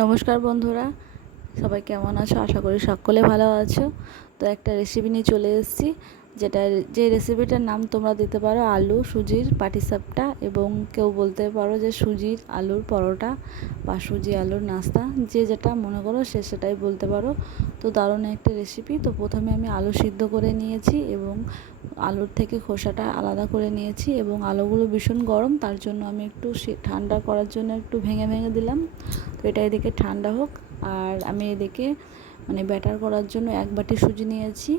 নমস্কার বন্ধুরা, সবাই কেমন আছো? আশা করি সকলে ভালো আছো। তো একটা রেসিপি নিয়ে চলে এসেছি, যে রেসিপিটার নাম তোমরা দিতে পারো আলু সুজির পাটিসাপটা, এবং কেউ বলতে পারো যে সুজির আলুর পরোটা বা সুজি আলুর নাস্তা, যে যেটা মনে করো সেটাই বলতে পারো। তো দারুণ একটা রেসিপি। তো প্রথমে আমি আলু সিদ্ধ করে নিয়েছি এবং আলুর থেকে খোসাটা আলাদা করে নিয়েছি, এবং আলুগুলো ভীষণ গরম, তার জন্য আমি একটু ঠান্ডা করার জন্য একটু ভেঙে ভেঙে দিলাম। তো এটা এদিকে ঠান্ডা হোক, আর আমি এদিকে ব্যাটার করার জন্য 1 বাটি সুজি নিয়েছি।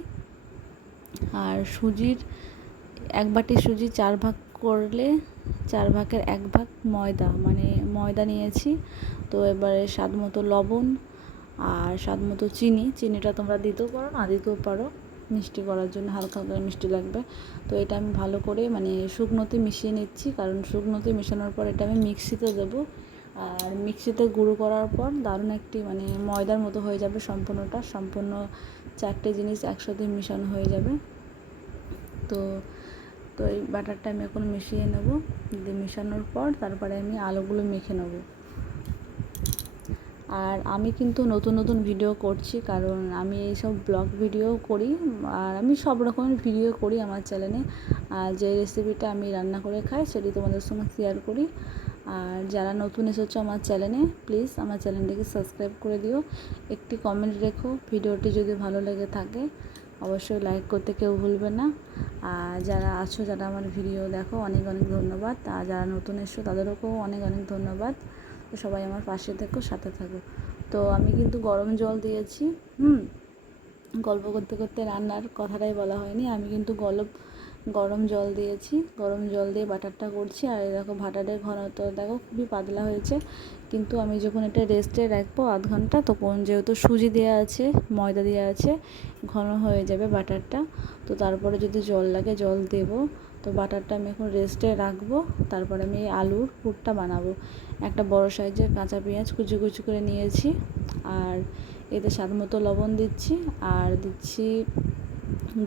আর সুজির 1 বাটি সুজি 4 ভাগ করলে 4 ভাগের 1 ভাগ ময়দা, ময়দা নিয়েছি। তো এবারে স্বাদ মতো লবণ আর স্বাদ মতো চিনিটা তোমরা দিতেও পারো, না দিতেও পারো, মিষ্টি করার জন্য হালকা হালকা মিষ্টি লাগবে। তো এটা আমি ভালো করে শুকনোতে মিশিয়ে নিচ্ছি, কারণ শুকনোতে মেশানোর পর এটা আমি মিক্সিতে দেবো। আর মিক্সিতে গুঁড়ো করার পর দারুণ একটি ময়দার মতো হয়ে যাবে। সম্পূর্ণ 4টে জিনিস একসাথে মিশানো হয়ে যাবে। তো তো এই ব্যাটারটা আমি এখন মিশিয়ে নেব। মেশানোর পর তারপরে আমি আলুগুলো মেখে নেব। আর আমি কিন্তু নতুন ভিডিও করছি, কারণ আমি এইসব ব্লগ ভিডিও করি, আর আমি সব রকমের ভিডিও করি আমার চ্যানেলে। আর যে রেসিপিটা আমি রান্না করে খাই সেটি তোমাদের সঙ্গে শেয়ার করি। আর যারা নতুন এসেছো আমার চ্যানেলে, প্লিজ আমার চ্যানেলটিকে সাবস্ক্রাইব করে দিও, একটি কমেন্ট রেখো। ভিডিওটি যদি ভালো লেগে থাকে অবশ্যই লাইক করতে কেউ ভুলবে না। আর যারা আমার ভিডিও দেখো, অনেক ধন্যবাদ। আর যারা নতুন এসছো তাদেরকেও অনেক ধন্যবাদ। তো সবাই আমার পাশে থেকো, সাথে থাকো। তো আমি কিন্তু গরম জল দিয়েছি। গল্প করতে করতে রান্নার কথাটাই বলা হয়নি। আমি কিন্তু গরম জল দিয়েছি। গরম জল দিয়ে বাটারটা করছি। আর দেখো বাটারের ঘনত্ব দেখো খুবই পাতলা হয়েছে, কিন্তু আমি যখন এটা রেস্টে রাখবো আধ ঘন্টা, তখন যেহেতু সুজি দেওয়া আছে, ময়দা দেওয়া আছে, ঘন হয়ে যাবে বাটারটা। তো তারপরে যদি জল লাগে জল দেবো। তো বাটারটা আমি এখন রেস্টে রাখবো, তারপরে আমি আলুর পুরটা বানাবো। একটা বড় সাইজের কাঁচা পেঁয়াজ কুচি কুচি করে নিয়েছি, আর এতে স্বাদ মতো লবণ দিচ্ছি, আর দিচ্ছি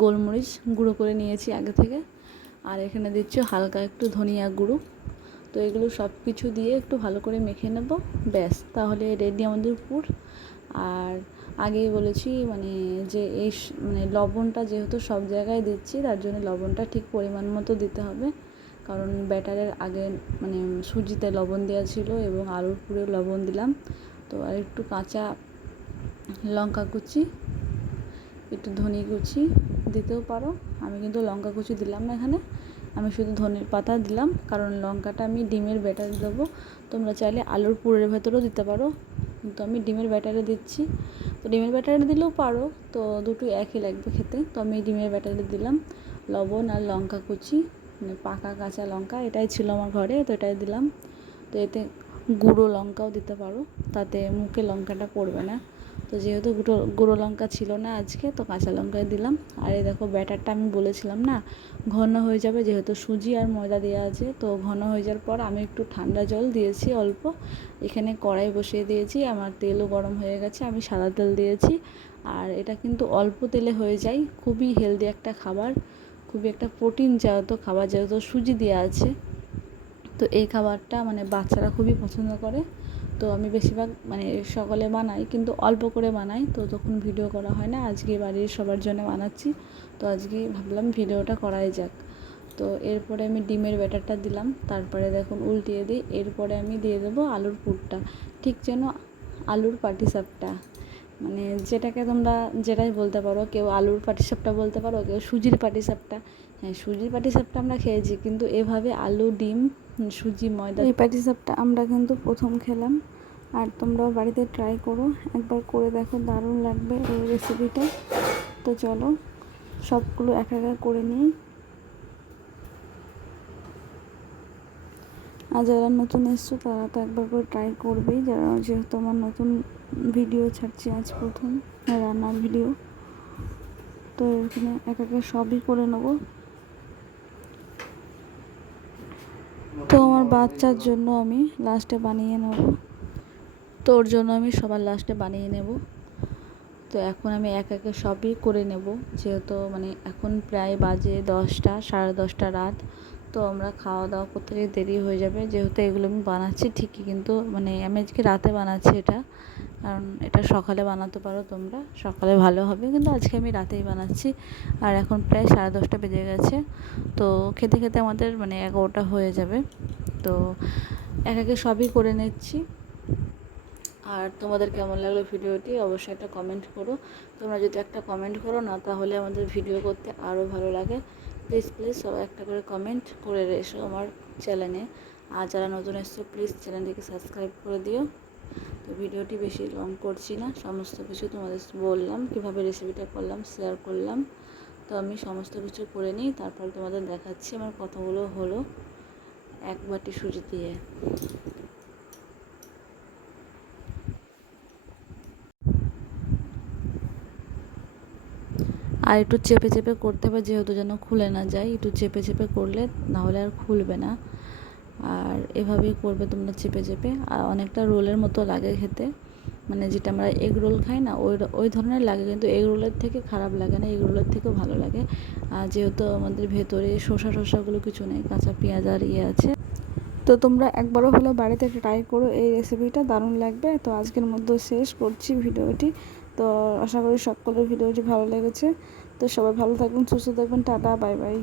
গোলমরিচ গুঁড়ো করে নিয়েছি আগে থেকে, আর এখানে দিচ্ছি হালকা একটু ধনিয়া গুঁড়ো। তো এগুলো সব কিছু দিয়ে একটু ভালো করে মেখে নেব, ব্যাস তাহলে রেডি আমাদের পুর। আর আগেই বলেছি যে এই লবণটা যেহেতু সব জায়গায় দিচ্ছি, তার জন্য লবণটা ঠিক পরিমাণ মতো দিতে হবে, কারণ ব্যাটারের আগে সুজিতে লবণ দেওয়া ছিল এবং আলুর পুরেও লবণ দিলাম। তো আর একটু কাঁচা লঙ্কা কুচি, একটু ধনে কুচি দিতেও পারো। আমি কিন্তু লঙ্কা কুচি দিলাম না এখানে, আমি শুধু ধনের পাতা দিলাম, কারণ লঙ্কাটা আমি ডিমের ব্যাটারে দেবো। তোমরা চাইলে আলুর পুরের ভেতরেও দিতে পারো, কিন্তু আমি ডিমের ব্যাটারে দিচ্ছি। তো ডিমের ব্যাটারে দিলেও পারো, তো দুটোই একই লাগবে খেতে। তো আমি ডিমের ব্যাটারে দিলাম লবণ আর লঙ্কা কুচি, পাকা কাঁচা লঙ্কা, এটাই ছিল আমার ঘরে, তো এটাই দিলাম। তো এতে গুঁড়ো লঙ্কাও দিতে পারো, তাতে মুখে লঙ্কাটা পড়বে না। তো যেহেতু গুঁড়ো লঙ্কা ছিল না আজকে, তো কাঁচা লঙ্কায় দিলাম। আর এই দেখো ব্যাটারটা আমি বলেছিলাম না ঘন হয়ে যাবে, যেহেতু সুজি আর ময়দা দেওয়া আছে। তো ঘন হয়ে যাওয়ার পর আমি একটু ঠান্ডা জল দিয়েছি অল্প, এখানে কড়াই বসিয়ে দিয়েছি, আমার তেলও গরম হয়ে গেছে, আমি সাদা তেল দিয়েছি। আর এটা কিন্তু অল্প তেলে হয়ে যায়, খুবই হেলদি একটা খাবার, খুবই একটা প্রোটিন জাতীয় খাবার, যেহেতু সুজি দেওয়া আছে। তো এই খাবারটা বাচ্চারা খুবই পছন্দ করে। তো আমি বেশিরভাগ সকালে বানাই, কিন্তু অল্প করে বানাই, তো তখন ভিডিও করা হয় না। আজকে বাড়ির সবার জন্য বানাচ্ছি, তো আজকে ভাবলাম ভিডিওটা করাই যাক। তো এরপরে আমি ডিমের ব্যাটারটা দিলাম, তারপরে দেখুন উল্টিয়ে দিই। এরপরে আমি দিয়ে দেবো আলুর পুরটা, ঠিক যেন আলুর পাটিসাপটা, যেটাকে তোমরা যেটাই বলতে পারো, কেউ আলুর পাটিসাপটা বলতে পারো, কেউ সুজির পাটিসাপটা। হ্যাঁ, সুজির পাটিসাপটা আমরা খেয়েছি, কিন্তু এভাবে আলু ডিম সুজি ময়দা এই পাটিসাপটা আমরা কিন্তু প্রথম খেলাম। আর তোমরাও বাড়িতে ট্রাই করো, একবার করে দেখো, দারুণ লাগবে এই রেসিপিটা। তো চলো সবগুলো এক করে নিই। আর যারা নতুন এসছো তারা তো একবার করে ট্রাই করবেই, যারা যেহেতু আমার নতুন ভিডিও ছাড়ছি আজ প্রথম রান্নার ভিডিও। তো এখানে এক সবই করে নেবো। তো আমার বাচ্চার জন্য আমি লাস্টে বানিয়ে নেব, তো ওর জন্য আমি সবার লাস্টে বানিয়ে নেব। তো এখন আমি এক সবই করে নেব, যেহেতু এখন প্রায় বাজে 10টা, 10:30 রাত। তো আমরা খাওয়া দাওয়া করতে দেরি হয়ে যাবে, যেহেতু এগুলো আমি বানাচ্ছি ঠিকই, কিন্তু মানে আমি আজকে রাতে বানাচ্ছি এটা, কারণ এটা সকালে বানাতে পারো তোমরা, সকালে ভালো হবে, কিন্তু আজকে আমি রাতেই বানাচ্ছি। আর এখন প্রায় 10:30 বেজে গেছে। তো খেতে খেতে আমাদের মানে 11টা হয়ে যাবে। তো একে সবই করে নিচ্ছি। আর তোমাদের কেমন লাগলো ভিডিওটি অবশ্যই একটা কমেন্ট করো। তোমরা যদি একটা কমেন্ট করো না, তাহলে আমাদের ভিডিও করতে আরও ভালো লাগে। প্লিজ প্লিজ সবাই একটা করে কমেন্ট করে এসো আমার চ্যানেলে। আর যারা নতুন এসছো প্লিজ চ্যানেলটিকে সাবস্ক্রাইব করে দিও। তো ভিডিওটি বেশি লং করছি না, সমস্ত কিছু তোমাদের বললাম, কীভাবে রেসিপিটা করলাম শেয়ার করলাম। তো আমি সমস্ত কিছু করে নিই, তারপর তোমাদের দেখাচ্ছি আমার কতগুলো হলো 1 বাটি সুজি দিয়ে। আর একটু চেপে চেপে করতে হবে, যেহেতু যেন খুলে না যায়, একটু চেপে চেপে করলে নাহলে আর খুলবে না। আর এভাবেই করবে তোমরা চেপে চেপে। আর অনেকটা রোলের মতো লাগে খেতে, মানে যেটা আমরা এগ রোল খাই না, ওই ধরনের লাগে, কিন্তু এগ রোলের থেকে খারাপ লাগে না, এগ রোলের থেকেও ভালো লাগে। আর যেহেতু আমাদের ভেতরে শসাগুলো কিছু নেই, কাঁচা পেঁয়াজ আর আছে। তো তোমরা একবারও হলেও বাড়িতে ট্রাই করো, এই রেসিপিটা দারুণ লাগবে। তো আজকের মধ্যে শেষ করছি ভিডিওটি। তো আশা করি সকলের ভিডিওটি ভালো লেগেছে। তো সবাই ভালো থাকবেন, সুস্থ থাকবেন, টাটা, বাই বাই।